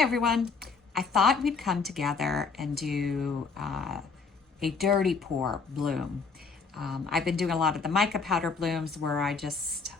Hi everyone. I thought we'd come together and do a dirty pour bloom. I've been doing a lot of the mica powder blooms where I just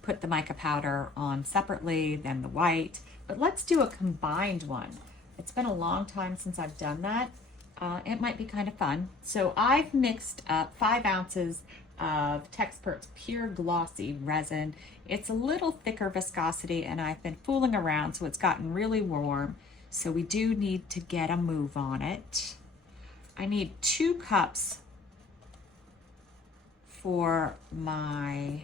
put the mica powder on separately, then the white, but let's do a combined one. It's been a long time since I've done that. It might be kind of fun. So I've mixed up 5 ounces of Texpert's Pure Glossy resin. It's a little thicker viscosity and I've been fooling around so it's gotten really warm. So we do need to get a move on it. I need 2 cups for my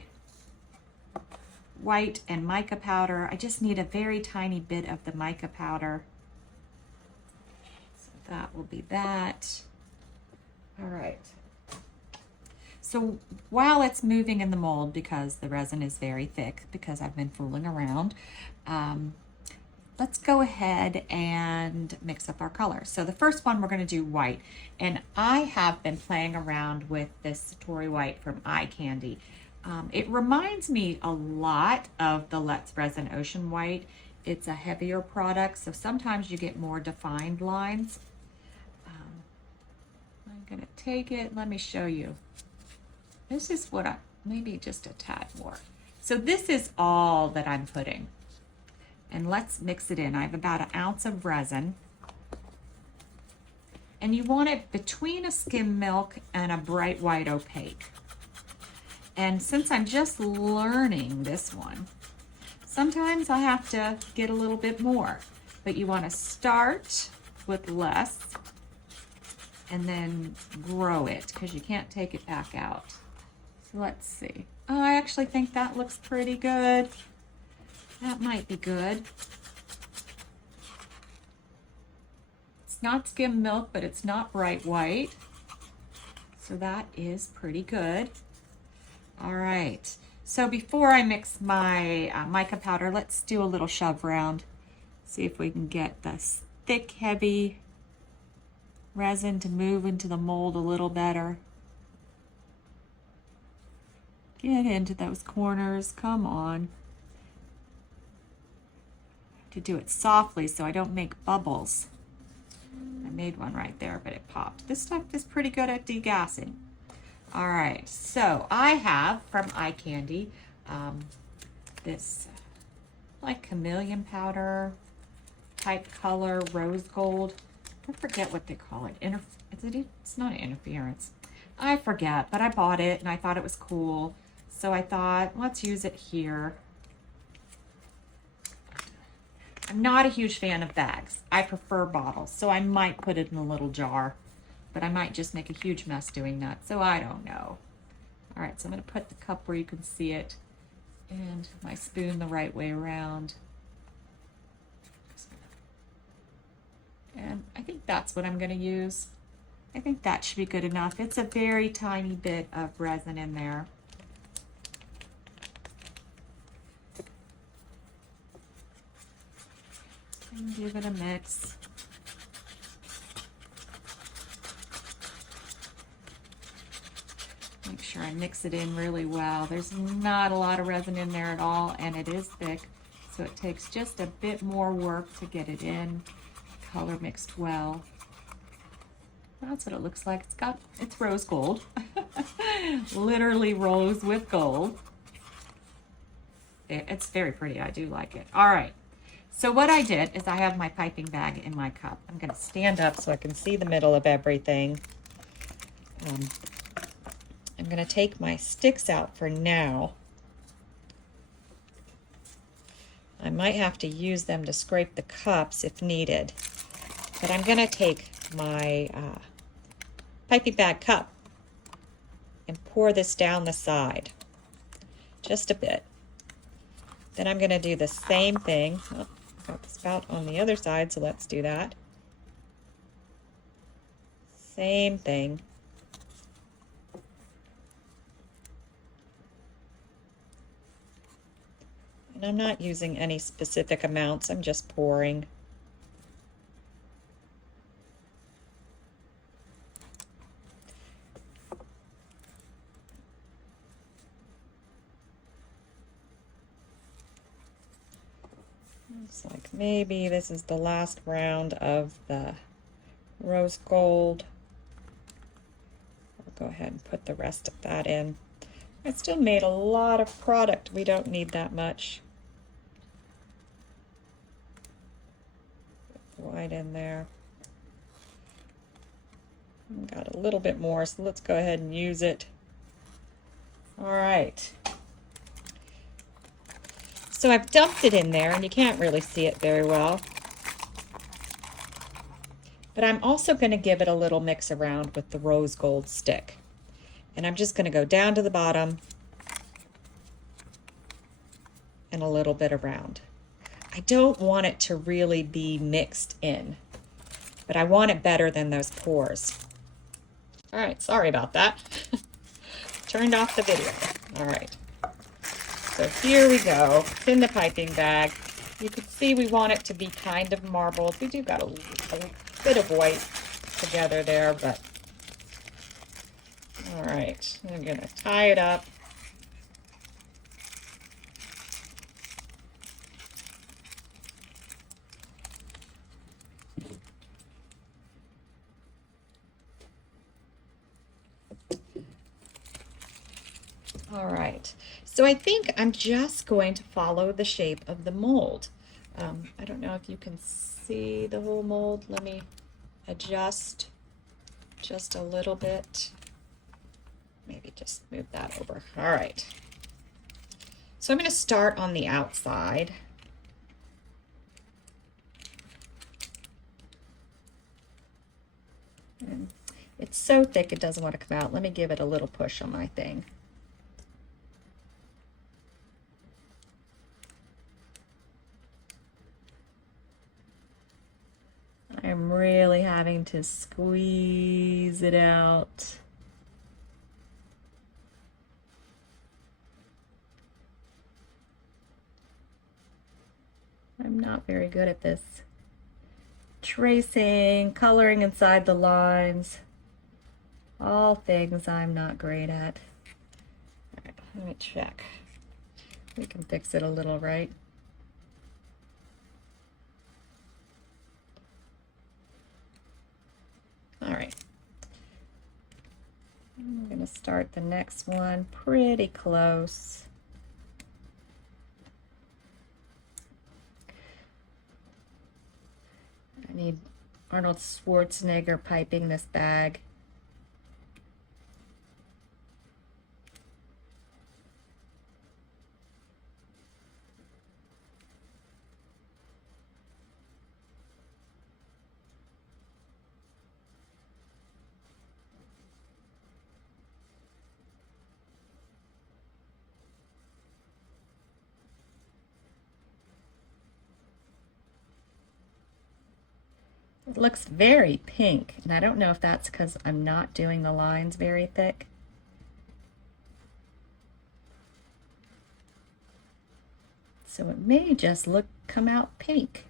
white and mica powder. I just need a very tiny bit of the mica powder. So that will be that. All right. So while it's moving in the mold, because the resin is very thick, because I've been fooling around, let's go ahead and mix up our colors. So the first one we're going to do white, and I have been playing around with this Satori white from Eye Candy. It reminds me a lot of the Let's Resin Ocean White. It's a heavier product, so sometimes you get more defined lines. I'm going to take it, let me show you. This is what maybe just a tad more. So this is all that I'm putting. And let's mix it in. I have about 1 ounce of resin. And you want it between a skim milk and a bright white opaque. And since I'm just learning this one, sometimes I have to get a little bit more. But you want to start with less and then grow it because you can't take it back out. So let's see. Oh, I actually think that looks pretty good. That might be good. It's not skim milk, but it's not bright white. So that is pretty good. All right. So before I mix my mica powder, let's do a little shove round. See if we can get this thick, heavy resin to move into the mold a little better. Get into those corners, come on. To do it softly so I don't make bubbles. I made one right there, but it popped. This stuff is pretty good at degassing. All right, so I have from Eye Candy this like chameleon powder type color, rose gold. I forget what they call it. It's not interference. I forget, but I bought it and I thought it was cool. So I thought, let's use it here. I'm not a huge fan of bags. I prefer bottles, so I might put it in a little jar, but I might just make a huge mess doing that, so I don't know. All right, so I'm gonna put the cup where you can see it and my spoon the right way around. And I think that's what I'm gonna use. I think that should be good enough. It's a very tiny bit of resin in there. And give it a mix. Make sure I mix it in really well. There's not a lot of resin in there at all, and it is thick, so it takes just a bit more work to get it in. Color mixed well. That's what it looks like. It's rose gold. Literally rose with gold. It's very pretty. I do like it. All right. So what I did is I have my piping bag in my cup. I'm going to stand up so I can see the middle of everything. I'm going to take my sticks out for now. I might have to use them to scrape the cups if needed. But I'm going to take my piping bag cup and pour this down the side. Just a bit. Then I'm going to do the same thing. Oh, got the spout on the other side, so let's do that. Same thing. And I'm not using any specific amounts, I'm just pouring. Looks like maybe this is the last round of the rose gold. I'll go ahead and put the rest of that in. I still made a lot of product. We don't need that much. Put the white in there. Got a little bit more, so let's go ahead and use it. All right. So I've dumped it in there, and you can't really see it very well. But I'm also going to give it a little mix around with the rose gold stick. And I'm just going to go down to the bottom and a little bit around. I don't want it to really be mixed in, but I want it better than those pores. All right, sorry about that. Turned off the video. All right. So here we go. It's in the piping bag. You can see we want it to be kind of marbled. We do got a bit of white together there, but all right. I'm gonna tie it up. All right, so I think I'm just going to follow the shape of the mold. I don't know if you can see the whole mold. Let me adjust just a little bit. Maybe just move that over. All right. So I'm going to start on the outside. And it's so thick it doesn't want to come out. Let me give it a little push on my thing. I'm really having to squeeze it out. I'm not very good at this. Tracing, coloring inside the lines, all things I'm not great at. All right, let me check. We can fix it a little, right? All right. I'm going to start the next one pretty close. I need Arnold Schwarzenegger piping this bag. It looks very pink, and I don't know if that's because I'm not doing the lines very thick. So it may just come out pink.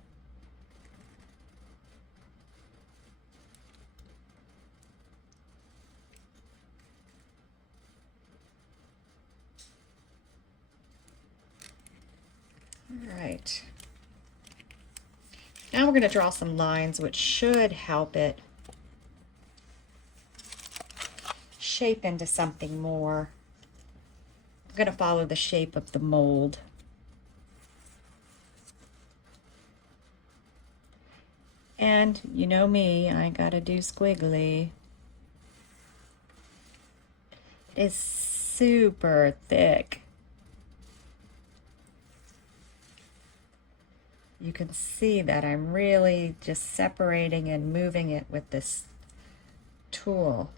All right. Now we're going to draw some lines, which should help it shape into something more. I'm going to follow the shape of the mold. And you know me, I got to do squiggly. It's super thick. You can see that I'm really just separating and moving it with this tool.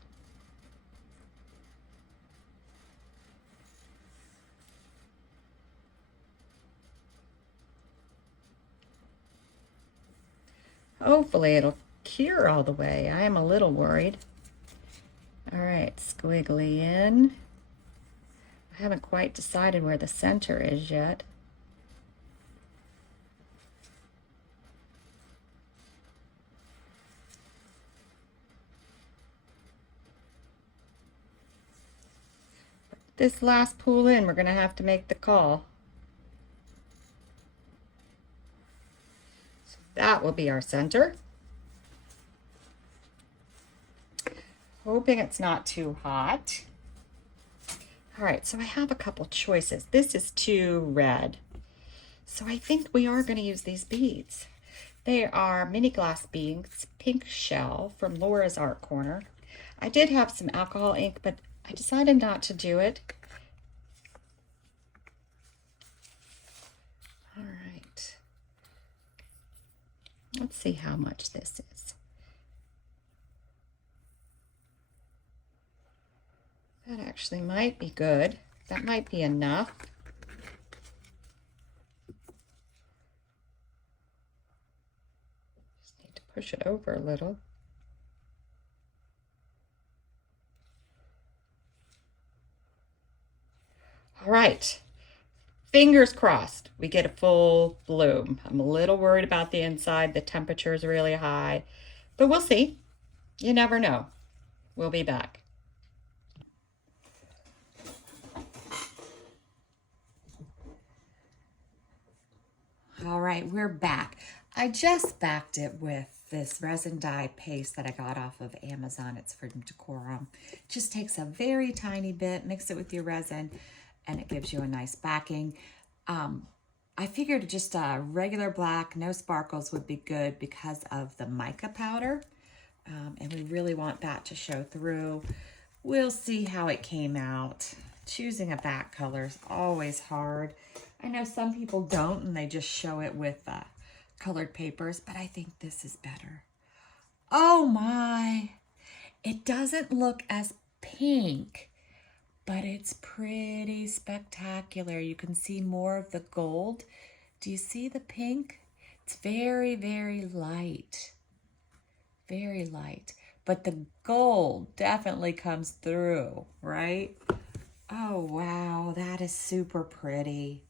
Hopefully it'll cure all the way. I am a little worried. All right, squiggly in. I haven't quite decided where the center is yet. This last pull in, we're going to have to make the call. That will be our center. Hoping it's not too hot. All right, so I have a couple choices. This is too red. So I think we are going to use these beads. They are mini glass beads, pink shell from Laura's Art Corner. I did have some alcohol ink, but I decided not to do it. All right. Let's see how much this is. That actually might be good. That might be enough. Just need to push it over a little. All right. Fingers crossed we get a full bloom. I'm a little worried about the inside. The temperature is really high, but we'll see. You never know. We'll be back. All right, we're back. I just backed it with this resin dye paste that I got off of Amazon. It's from Decorum. Just takes a very tiny bit, mix it with your resin, and it gives you a nice backing. I figured just a regular black, no sparkles would be good because of the mica powder. And we really want that to show through. We'll see how it came out. Choosing a back color is always hard. I know some people don't and they just show it with colored papers, but I think this is better. Oh my, it doesn't look as pink, but it's pretty spectacular. You can see more of the gold. Do you see the pink? It's very, very light. Very light, but the gold definitely comes through, right? Oh, wow, that is super pretty.